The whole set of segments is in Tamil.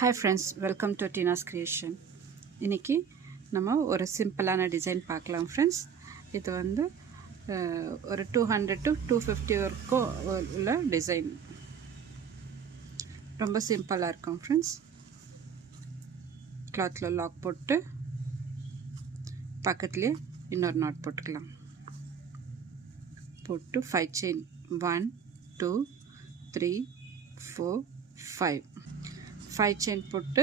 Hi friends, welcome to Tina's Creation. இன்னைக்கு நம்ம ஒரு சிம்பிளான டிசைன் பார்க்கலாம் ஃப்ரெண்ட்ஸ். இது வந்து ஒரு 200 to 250 வரைக்கும் உள்ள டிசைன். ரொம்ப சிம்பிளாக இருக்கும் ஃப்ரெண்ட்ஸ். கிளாத்தில் லாக் போட்டு பக்கத்துலேயே இன்னொரு நாட் போட்டுக்கலாம். போட்டு 5 செயின் 1 2 3 4 5 செயின் போட்டு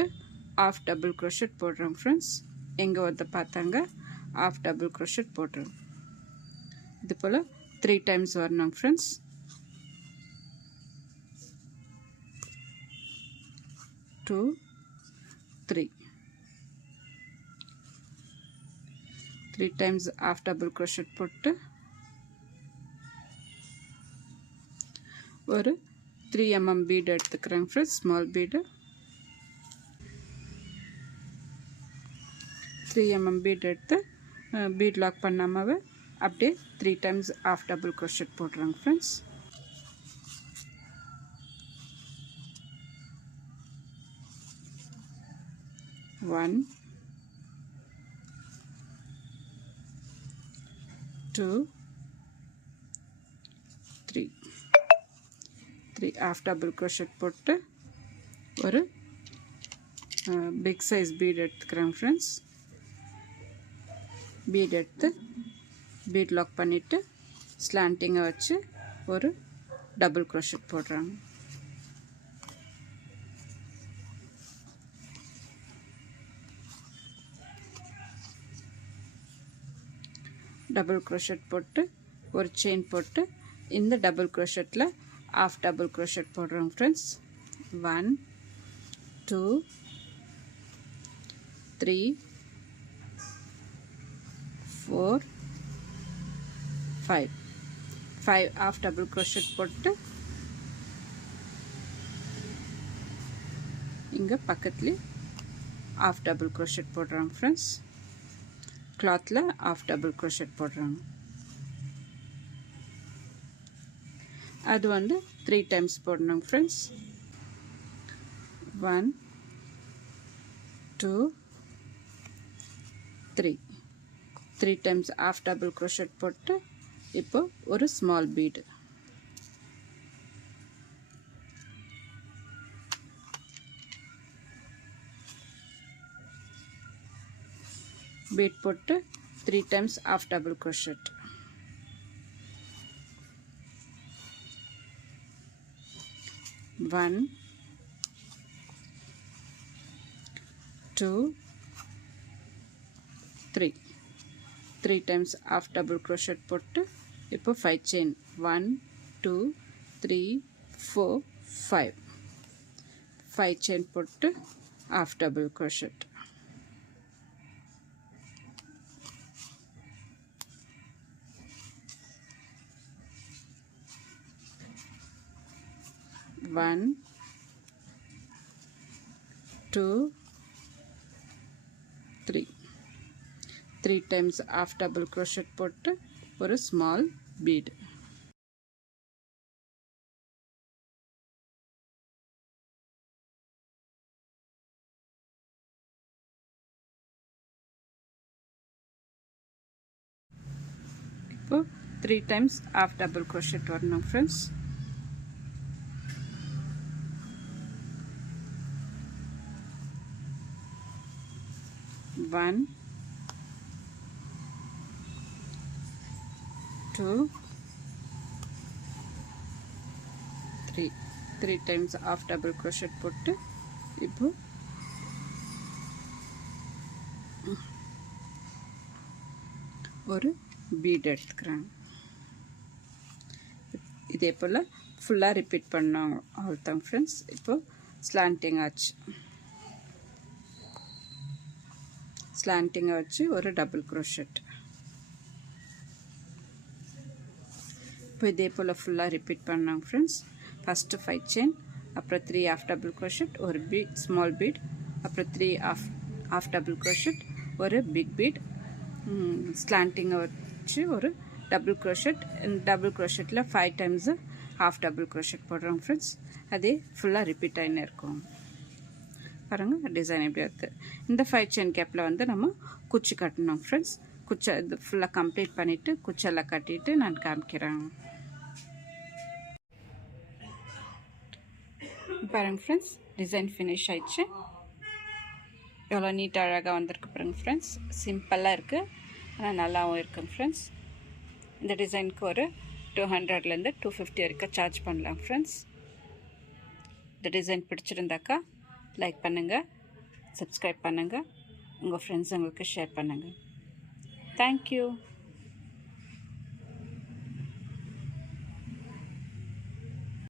half double crochet போடுறோம் ஃப்ரெண்ட்ஸ். எங்கே வந்து பார்த்தாங்க half double crochet போடுறோம். இது போல் 3 times வரணும் friends. Do 3 times half double crochet போட்டு ஒரு 3 mm bead எடுத்துக்கிறேன் friends. Small bead 3 mm bead எடுத்து bead lock பண்ணாமவே அப்படியே 3 times half double crochet போடுறாங்க friends. One 2 3 half double crochet போட்டு ஒரு பிக் சைஸ் பீட் எடுத்துக்கிறேன் ஃப்ரெண்ட்ஸ். பீட் எடுத்து பீட் லாக் பண்ணிவிட்டு ஸ்லாண்டிங்கை வச்சு ஒரு டபுள் crochet போடுறாங்க. டபுள் crochet போட்டு ஒரு செயின் போட்டு இந்த டபுள் crochetல half double crochet போடுறோம் ஃப்ரெண்ட்ஸ். 1 2 3 4 5 half double crochet போட்டு இங்கே பக்கத்துலேயே half double crochet போடுறோம் ஃப்ரெண்ட்ஸ். கிளாத்தில் half double crochet போடுறாங்க. அது வந்து 3 times போடணும் friends. 1 2 3 times half double crochet போட்டு இப்போ ஒரு ஸ்மால் பீடு பீட் போட்டு 3 times half double crochet. One 2 3 times half double crochet போட்டு இப்போ 5 chain 1 2 3 4 5 chain போட்டு half double crochet. One 2 3 times half double crochet போட்டு ஒரு small bead. இப்போ 3 times half double crochet வரணும் friends. One 2 3 times half double crochet போட்டு இப்போ ஒரு பீட் எடுத்துக்கிறேன். இதே போல் ஃபுல்லாக ரிப்பீட் பண்ணோம் அவ்வளோதான் ஃப்ரெண்ட்ஸ். இப்போ ஸ்லாண்டிங் ஆச்சு. ஸ்லாண்டிங்கை வச்சு ஒரு டபுள் crochet. இப்போ இதே போல் ஃபுல்லாக ரிப்பீட் பண்ணாங்க ஃப்ரெண்ட்ஸ். ஃபஸ்ட்டு 5 செயின், அப்புறம் 3 half double crochet, ஒரு பீட் ஸ்மால் பீட், அப்புறம் 3 half double crochet, ஒரு பிக் பீட், ஸ்லாண்டிங்கை வச்சு ஒரு டபுள் crochet. டபுள் crochetல 5 times half double crochet போடுறோம் ஃப்ரெண்ட்ஸ். அதே ஃபுல்லாக ரிப்பீட் ஆகினே இருக்கும். பாருங்கள் டிசைன் எப்படி இருக்குது. இந்த 5 செயின் கேப்பில் வந்து நம்ம குச்சி கட்டணும் ஃப்ரெண்ட்ஸ். குச்சை இது ஃபுல்லாக கம்ப்ளீட் பண்ணிவிட்டு குச்செல்லாம் கட்டிட்டு நான் காமிக்கிறேன். பாருங்கள் ஃப்ரெண்ட்ஸ், டிசைன் ஃபினிஷ் ஆயிடுச்சு. எவ்வளோ நீட்டாக அழகாக வந்திருக்கு பாருங்கள் ஃப்ரெண்ட்ஸ். சிம்பிளாக இருக்குது, ஆனால் நல்லாவும் இருக்குங்க ஃப்ரெண்ட்ஸ். இந்த டிசைனுக்கு ஒரு 200லேருந்து 250 வரைக்கும் சார்ஜ் பண்ணலாம் ஃப்ரெண்ட்ஸ். இந்த டிசைன் பிடிச்சிருந்தாக்கா லைக் பண்ணுங்கள், சப்ஸ்கிரைப் பண்ணுங்கள், உங்கள் ஃப்ரெண்ட்ஸுங்களுக்கு ஷேர் பண்ணுங்கள். தேங்க்யூ.